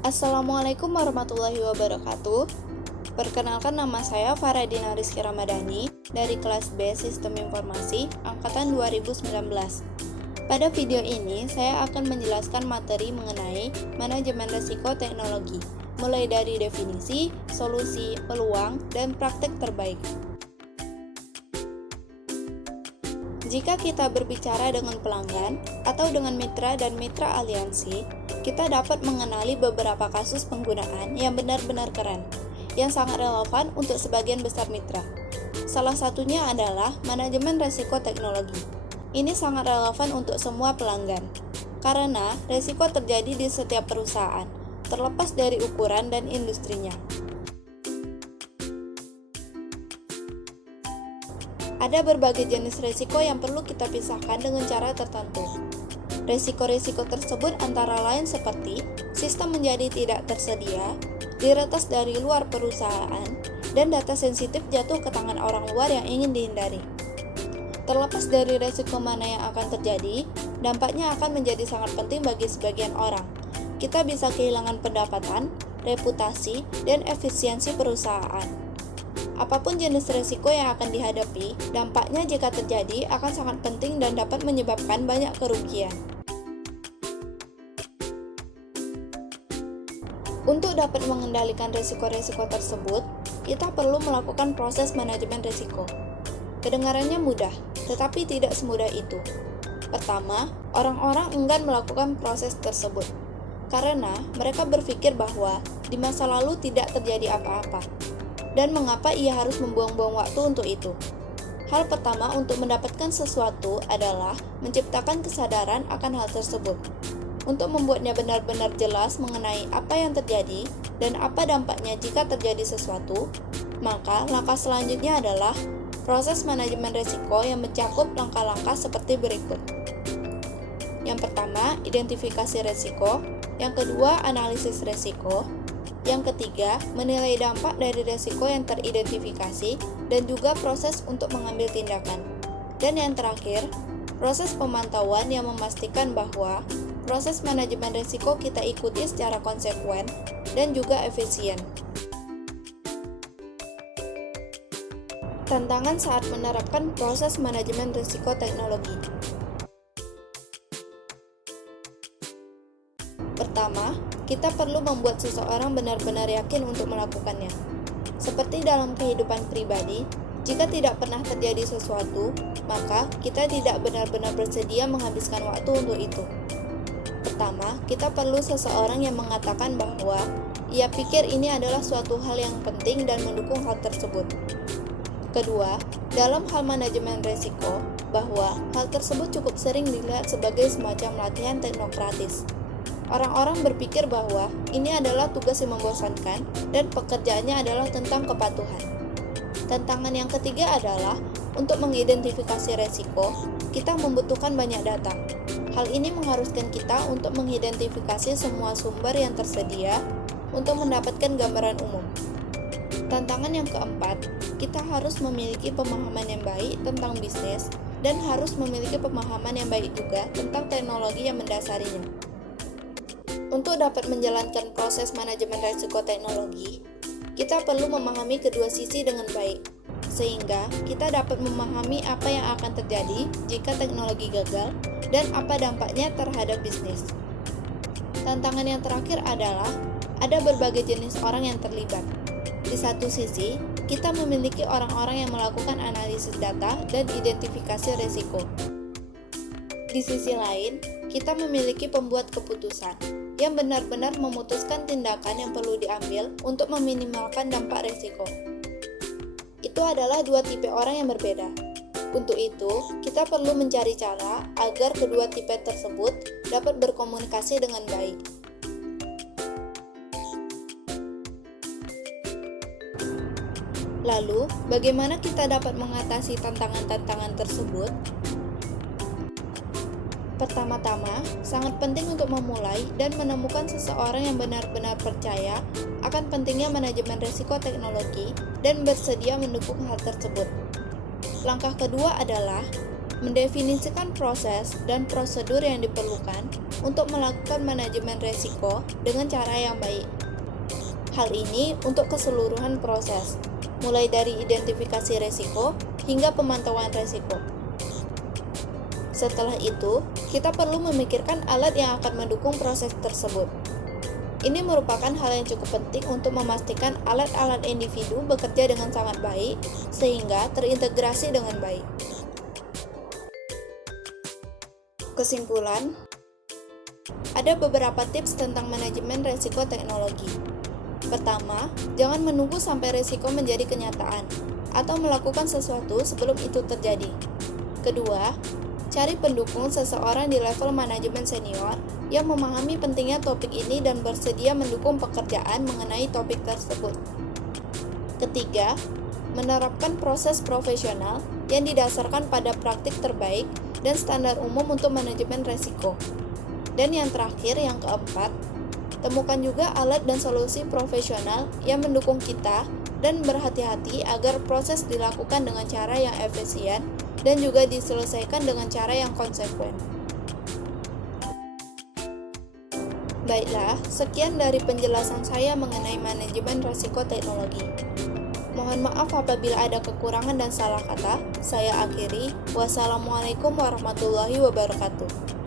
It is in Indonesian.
Assalamualaikum warahmatullahi wabarakatuh. Perkenalkan, nama saya Faradina Rizky Ramadhani dari kelas B Sistem Informasi Angkatan 2019. Pada video ini, saya akan menjelaskan materi mengenai manajemen risiko teknologi, mulai dari definisi, solusi, peluang, dan praktek terbaik. Jika kita berbicara dengan pelanggan atau dengan mitra dan mitra aliansi, kita dapat mengenali beberapa kasus penggunaan yang benar-benar keren, yang sangat relevan untuk sebagian besar mitra. Salah satunya adalah manajemen risiko teknologi. Ini sangat relevan untuk semua pelanggan, karena risiko terjadi di setiap perusahaan, terlepas dari ukuran dan industrinya. Ada berbagai jenis risiko yang perlu kita pisahkan dengan cara tertentu. Risiko-risiko tersebut antara lain seperti sistem menjadi tidak tersedia, diretas dari luar perusahaan, dan data sensitif jatuh ke tangan orang luar yang ingin dihindari. Terlepas dari risiko mana yang akan terjadi, dampaknya akan menjadi sangat penting bagi sebagian orang. Kita bisa kehilangan pendapatan, reputasi, dan efisiensi perusahaan. Apapun jenis risiko yang akan dihadapi, dampaknya jika terjadi akan sangat penting dan dapat menyebabkan banyak kerugian. Untuk dapat mengendalikan risiko-risiko tersebut, kita perlu melakukan proses manajemen risiko. Kedengarannya mudah, tetapi tidak semudah itu. Pertama, orang-orang enggan melakukan proses tersebut, karena mereka berpikir bahwa di masa lalu tidak terjadi apa-apa. Dan mengapa ia harus membuang-buang waktu untuk itu? Hal pertama untuk mendapatkan sesuatu adalah menciptakan kesadaran akan hal tersebut. Untuk membuatnya benar-benar jelas mengenai apa yang terjadi dan apa dampaknya jika terjadi sesuatu, maka langkah selanjutnya adalah proses manajemen risiko yang mencakup langkah-langkah seperti berikut. Yang pertama, identifikasi risiko. Yang kedua, analisis risiko. Yang ketiga, menilai dampak dari risiko yang teridentifikasi dan juga proses untuk mengambil tindakan. Dan yang terakhir, proses pemantauan yang memastikan bahwa proses manajemen risiko kita ikuti secara konsekuen dan juga efisien. Tantangan saat menerapkan proses manajemen risiko teknologi. Pertama, kita perlu membuat seseorang benar-benar yakin untuk melakukannya. Seperti dalam kehidupan pribadi, jika tidak pernah terjadi sesuatu, maka kita tidak benar-benar bersedia menghabiskan waktu untuk itu. Pertama, kita perlu seseorang yang mengatakan bahwa ia pikir ini adalah suatu hal yang penting dan mendukung hal tersebut. Kedua, dalam hal manajemen risiko, bahwa hal tersebut cukup sering dilihat sebagai semacam latihan teknokratis. Orang-orang berpikir bahwa ini adalah tugas yang membosankan dan pekerjaannya adalah tentang kepatuhan. Tantangan yang ketiga adalah untuk mengidentifikasi risiko, kita membutuhkan banyak data. Hal ini mengharuskan kita untuk mengidentifikasi semua sumber yang tersedia untuk mendapatkan gambaran umum. Tantangan yang keempat, kita harus memiliki pemahaman yang baik tentang bisnis dan harus memiliki pemahaman yang baik juga tentang teknologi yang mendasarinya. Untuk dapat menjalankan proses manajemen risiko teknologi, kita perlu memahami kedua sisi dengan baik, sehingga kita dapat memahami apa yang akan terjadi jika teknologi gagal dan apa dampaknya terhadap bisnis. Tantangan yang terakhir adalah ada berbagai jenis orang yang terlibat. Di satu sisi, kita memiliki orang-orang yang melakukan analisis data dan identifikasi risiko. Di sisi lain, kita memiliki pembuat keputusan yang benar-benar memutuskan tindakan yang perlu diambil untuk meminimalkan dampak risiko. Itu adalah dua tipe orang yang berbeda. Untuk itu, kita perlu mencari cara agar kedua tipe tersebut dapat berkomunikasi dengan baik. Lalu, bagaimana kita dapat mengatasi tantangan-tantangan tersebut? Pertama-tama, sangat penting untuk memulai dan menemukan seseorang yang benar-benar percaya akan pentingnya manajemen risiko teknologi dan bersedia mendukung hal tersebut. Langkah kedua adalah mendefinisikan proses dan prosedur yang diperlukan untuk melakukan manajemen risiko dengan cara yang baik. Hal ini untuk keseluruhan proses, mulai dari identifikasi risiko hingga pemantauan risiko. Setelah itu, kita perlu memikirkan alat yang akan mendukung proses tersebut. Ini merupakan hal yang cukup penting untuk memastikan alat-alat individu bekerja dengan sangat baik, sehingga terintegrasi dengan baik. Kesimpulan, ada beberapa tips tentang manajemen risiko teknologi. Pertama, jangan menunggu sampai risiko menjadi kenyataan, atau melakukan sesuatu sebelum itu terjadi. Kedua, cari pendukung seseorang di level manajemen senior yang memahami pentingnya topik ini dan bersedia mendukung pekerjaan mengenai topik tersebut. Ketiga, menerapkan proses profesional yang didasarkan pada praktik terbaik dan standar umum untuk manajemen risiko. Dan yang terakhir, yang keempat, temukan juga alat dan solusi profesional yang mendukung kita dan berhati-hati agar proses dilakukan dengan cara yang efisien dan juga diselesaikan dengan cara yang konsekuen. Baiklah, sekian dari penjelasan saya mengenai manajemen risiko teknologi. Mohon maaf apabila ada kekurangan dan salah kata. Saya akhiri. Wassalamualaikum warahmatullahi wabarakatuh.